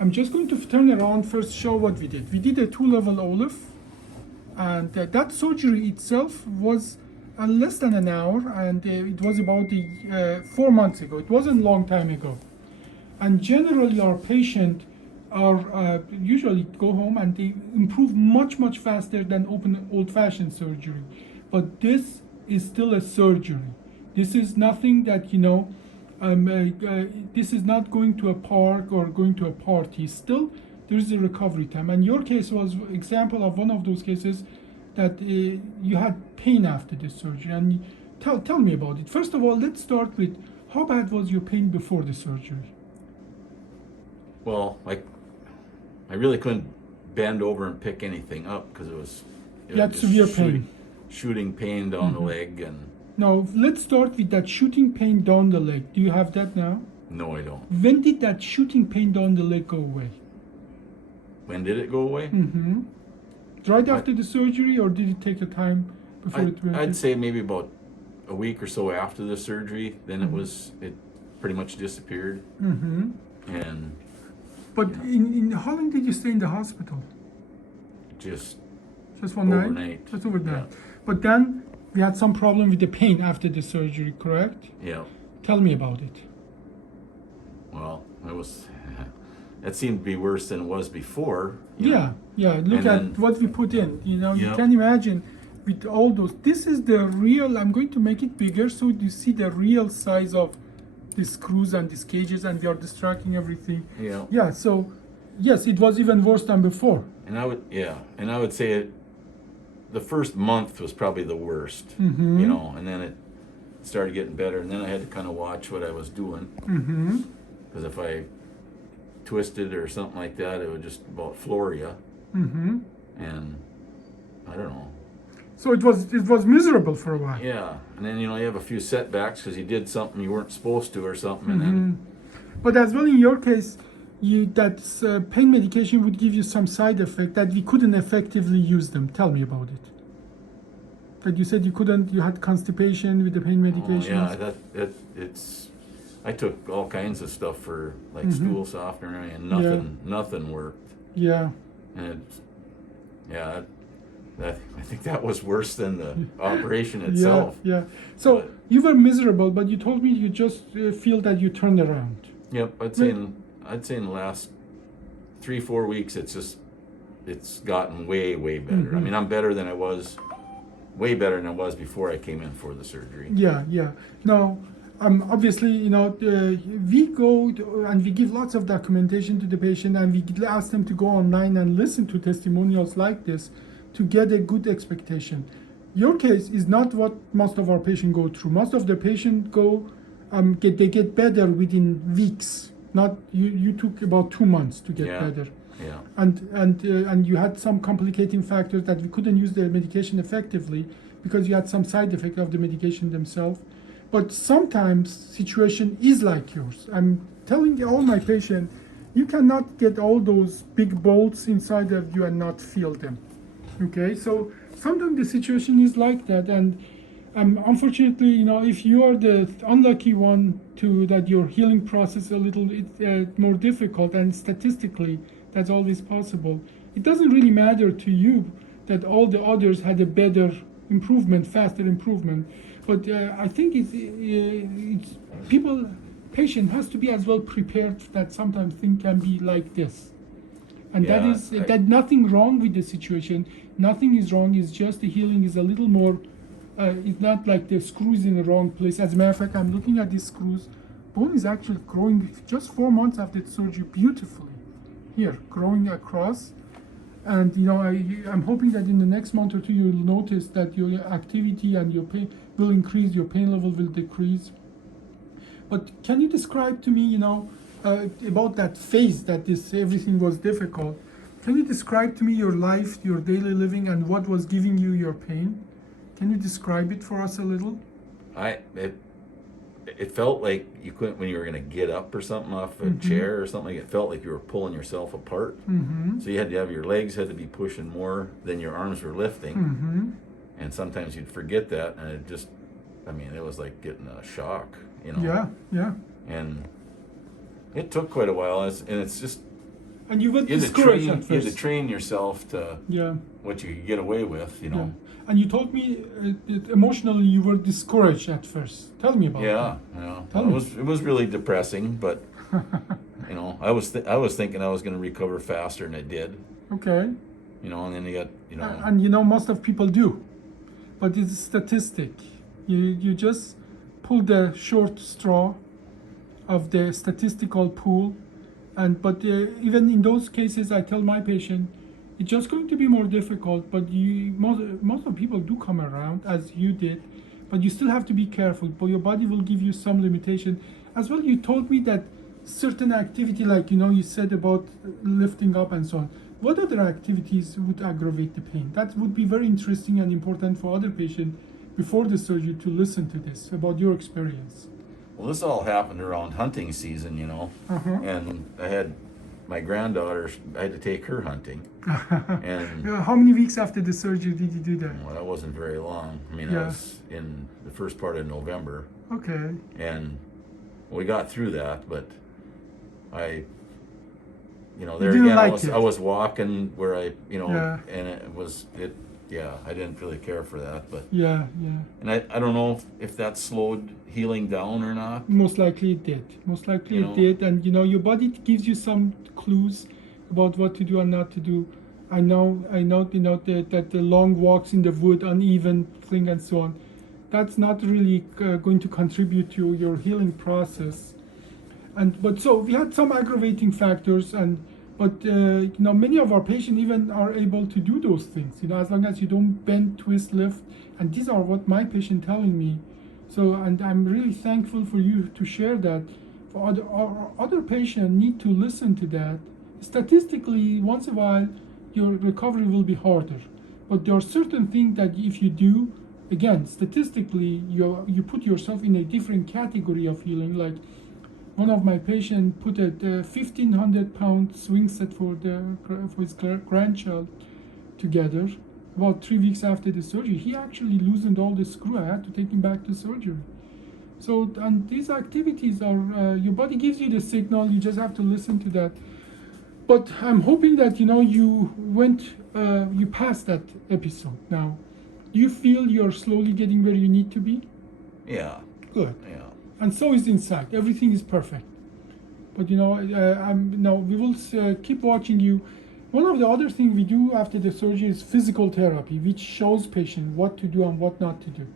I'm just going to turn around first, show what we did. We did a 2-level olive, and that surgery itself was less than an hour, and it was about 4 months ago. It wasn't a long time ago. And generally, our patient are usually go home and they improve much faster than open old-fashioned surgery. But this is still a surgery. This is nothing that, this is not going to a park or going to a party. Still, there is a recovery time. And your case was example of one of those cases that you had pain after this surgery. And tell me about it. First of all, let's start with how bad was your pain before the surgery? Well, I really couldn't bend over and pick anything up because it was had just severe pain. Shooting pain down the leg, and Now, let's start with that shooting pain down the leg. Do you have that now? no, I don't. When did that shooting pain down the leg go away? When did it go away? Mm-hmm. Right after the surgery, or did it take a time before it went? I'd say maybe about a week or so after the surgery. Then it pretty much disappeared. Mm-hmm. And But in how long did you stay in the hospital? just Just one night? overnight. Just overnight. Yeah. But then we had some problem with the pain after the surgery, correct? Yeah. Tell me about it. Well, that seemed to be worse than it was before. you know. Yeah. Look And at then- what we put in. You Yeah. can imagine with all those. This is the real. I'm going to make it bigger so you see the real size of the screws and these cages, and we are distracting everything. Yeah. Yeah. So yes, it was even worse than before. And I would say the first month was probably the worst. Mm-hmm. And then it started getting better, and then I had to kind of watch what I was doing, Mm-hmm. because if I twisted or something like that, it would just about floor you. Mm-hmm. And I don't know. So it was miserable for a while. Yeah, and then you have a few setbacks because you did something you weren't supposed to or something, and then But as well, in your case, that pain medication would give you some side effect that we couldn't effectively use them. Tell me about it. That you said you couldn't. You had constipation with the pain medications. it's. I took all kinds of stuff for like Mhm. stool softener, and nothing worked. Yeah. And I think that was worse than the operation itself. Yeah. So But- you were miserable, but you told me you just feel that you turned around. Yep, I'd say in the last 3-4 weeks, it's gotten way better. I Mhm. mean, I'm way better than I was before I came in for the surgery. Yeah. Now, obviously, we go and we give lots of documentation to the patient, and we ask them to go online and listen to testimonials like this to get a good expectation. Your case is not what most of our patients go through. Most of the patients they get better within weeks. Not you took about 2 months to get Yeah. better. Yeah. And you had some complicating factors that we couldn't use the medication effectively because you had some side effect of the medication themselves. But sometimes situation is like yours. I'm telling all my patients, you cannot get all those big bolts inside of you and not feel them. Okay, so sometimes the situation is like that, and unfortunately, if you are the unlucky one that your healing process is a little more difficult, and statistically that's always possible, it doesn't really matter to you that all the others had a better improvement, faster improvement. But I think patient has to be as well prepared that sometimes things can be like this. And that Yeah, is that nothing wrong with the situation. Nothing is wrong. It's just the healing is a little more. It's not like the screws in the wrong place. As a matter of fact, I'm looking at these screws. Bone is actually growing just 4 months after the surgery beautifully. Here, growing across. And I'm hoping that in the next month or two you'll notice that your activity and your pain will increase, your pain level will decrease. But can you describe to me, about that phase that everything was difficult? Can you describe to me your life, your daily living, and what was giving you your pain? Can you describe it for us a little? It felt like you couldn't, when you were going to get up or something off a chair or something, it felt like you were pulling yourself apart. Mm-hmm. So you had to have your legs had to be pushing more than your arms were lifting. Mm-hmm. And sometimes you'd forget that, and it was like getting a shock. Yeah. And it took quite a while, and it's just, And you were you had to discouraged train, at you had to first. train yourself to Yeah. what you could get away with, you Yeah. know. And you told me that emotionally you were discouraged at first. Tell me about Yeah, yeah. Tell It me. was really depressing, but that. you know, I was thinking I was going to recover faster than I did. Okay. You know, and then you got, you know, And you know, most of people do. But it's a statistic. You just pull the short straw of the statistical pool. But even in those cases, I tell my patient, it's just going to be more difficult. But most of people do come around as you did. But you still have to be careful. But your body will give you some limitation. As well, you told me that certain activity, like you said about lifting up and so on. What other activities would aggravate the pain? That would be very interesting and important for other patients before the surgery to listen to this about your experience. well, this all happened around hunting season, you know, Uh-huh. and I had my granddaughter. I had to take her hunting, and How many weeks after the surgery did you do that? well, that wasn't very long. I mean, Yeah. I was in the first part of November, Okay. and we got through that, but I, you know, You there didn't again, like it. I was walking where I, you know, Yeah. and yeah, I didn't really care for that, but, Yeah. and I don't know if that slowed healing down or not. Most likely it did. Most likely You it know. did. And your body gives you some clues about what to do and not to do. I know, that the long walks in the wood, uneven thing and so on, that's not really going to contribute to your healing process. But so we had some aggravating factors, but many of our patients even are able to do those things. As long as you don't bend, twist, lift, and these are what my patient telling me. So, and I'm really thankful for you to share that. For other patients need to listen to that. Statistically, once in a while, your recovery will be harder, but there are certain things that if you do, again, statistically, you put yourself in a different category of healing. Like one of my patients put a 1,500-pound swing set for his grandchild together. About 3 weeks after the surgery, he actually loosened all the screw. I had to take him back to surgery. So, and these activities are your body gives you the signal. You just have to listen to that. But I'm hoping that you passed that episode now. Do you feel you're slowly getting where you need to be? Yeah, Good. yeah. And so is inside. Everything is perfect. But we will keep watching you. One of the other things we do after the surgery is physical therapy, which shows patient what to do and what not to do.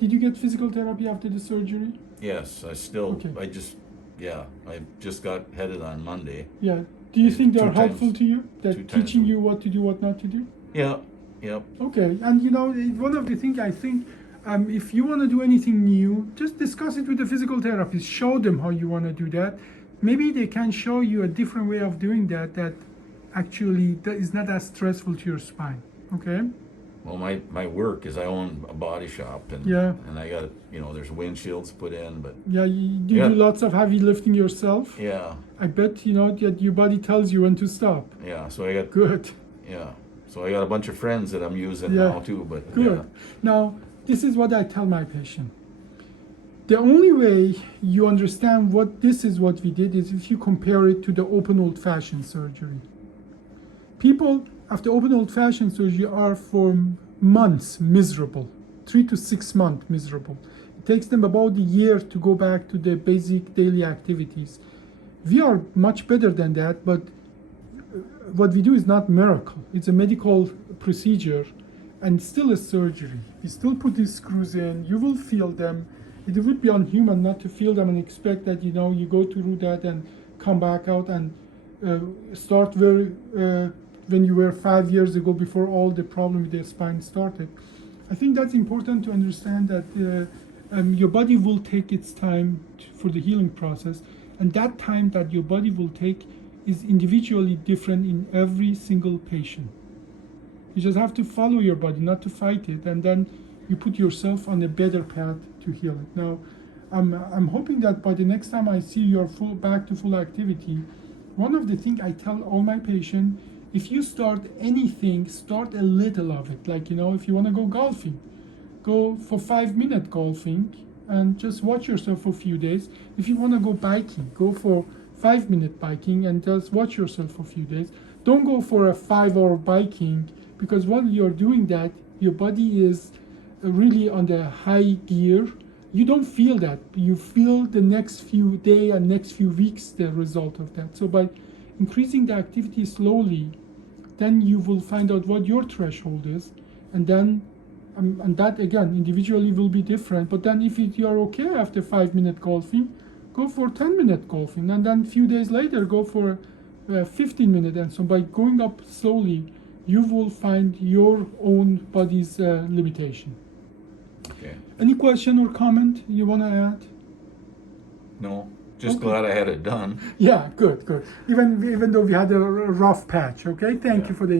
Did you get physical therapy after the surgery? Yes, I just got headed on Monday. Yeah. Do you think they are 2 times- helpful to you? 2 That times teaching a you what to do, what not to do? Yeah, yep. Okay. And one of the things I think, if you want to do anything new, just discuss it with the physical therapist. Show them how you want to do that. Maybe they can show you a different way of doing that actually that is not as stressful to your spine. Okay? Well, my work is I own a body shop, and Yeah. and I got there's windshields put in, but Yeah, you Yeah. do lots of heavy lifting yourself. yeah, I bet that your body tells you when to stop. yeah. So I got Good. So I got a bunch of friends that I'm using Yeah. now too, but Good. yeah. Now, this is what I tell my patient. The only way you understand this is what we did is if you compare it to the open old-fashioned surgery. People after open old-fashioned surgery are for months miserable, 3 to 6 months miserable. It takes them about a year to go back to their basic daily activities. We are much better than that, but what we do is not miracle. It's a medical procedure and still a surgery. We still put these screws in. You will feel them. It would be unhuman not to feel them and expect that you go through that and come back out and start when you were 5 years ago before all the problem with the spine started. I think that's important to understand that your body will take its time for the healing process, and that time that your body will take is individually different in every single patient. You just have to follow your body, not to fight it, and then you put yourself on a better path to heal it. Now, I'm hoping that by the next time I see you're back to full activity, one of the things I tell all my patients, if you start anything, start a little of it. Like, if you want to go golfing, go for 5-minute golfing and just watch yourself for a few days. If you want to go biking, go for 5-minute biking and just watch yourself for a few days. Don't go for a 5-hour biking, because while you're doing that, your body is really on the high gear. You don't feel that. You feel the next few days and next few weeks the result of that. So by increasing the activity slowly, then you will find out what your threshold is, and then and that again individually will be different. But then if you're okay after 5-minute golfing, go for 10-minute golfing, and then a few days later go for 15-minute. And so by going up slowly, you will find your own body's limitation. Okay. Any question or comment you want to add? No, just Okay. glad I had it done. Yeah, good. Even though we had a rough patch. Okay, thank Yeah. you for the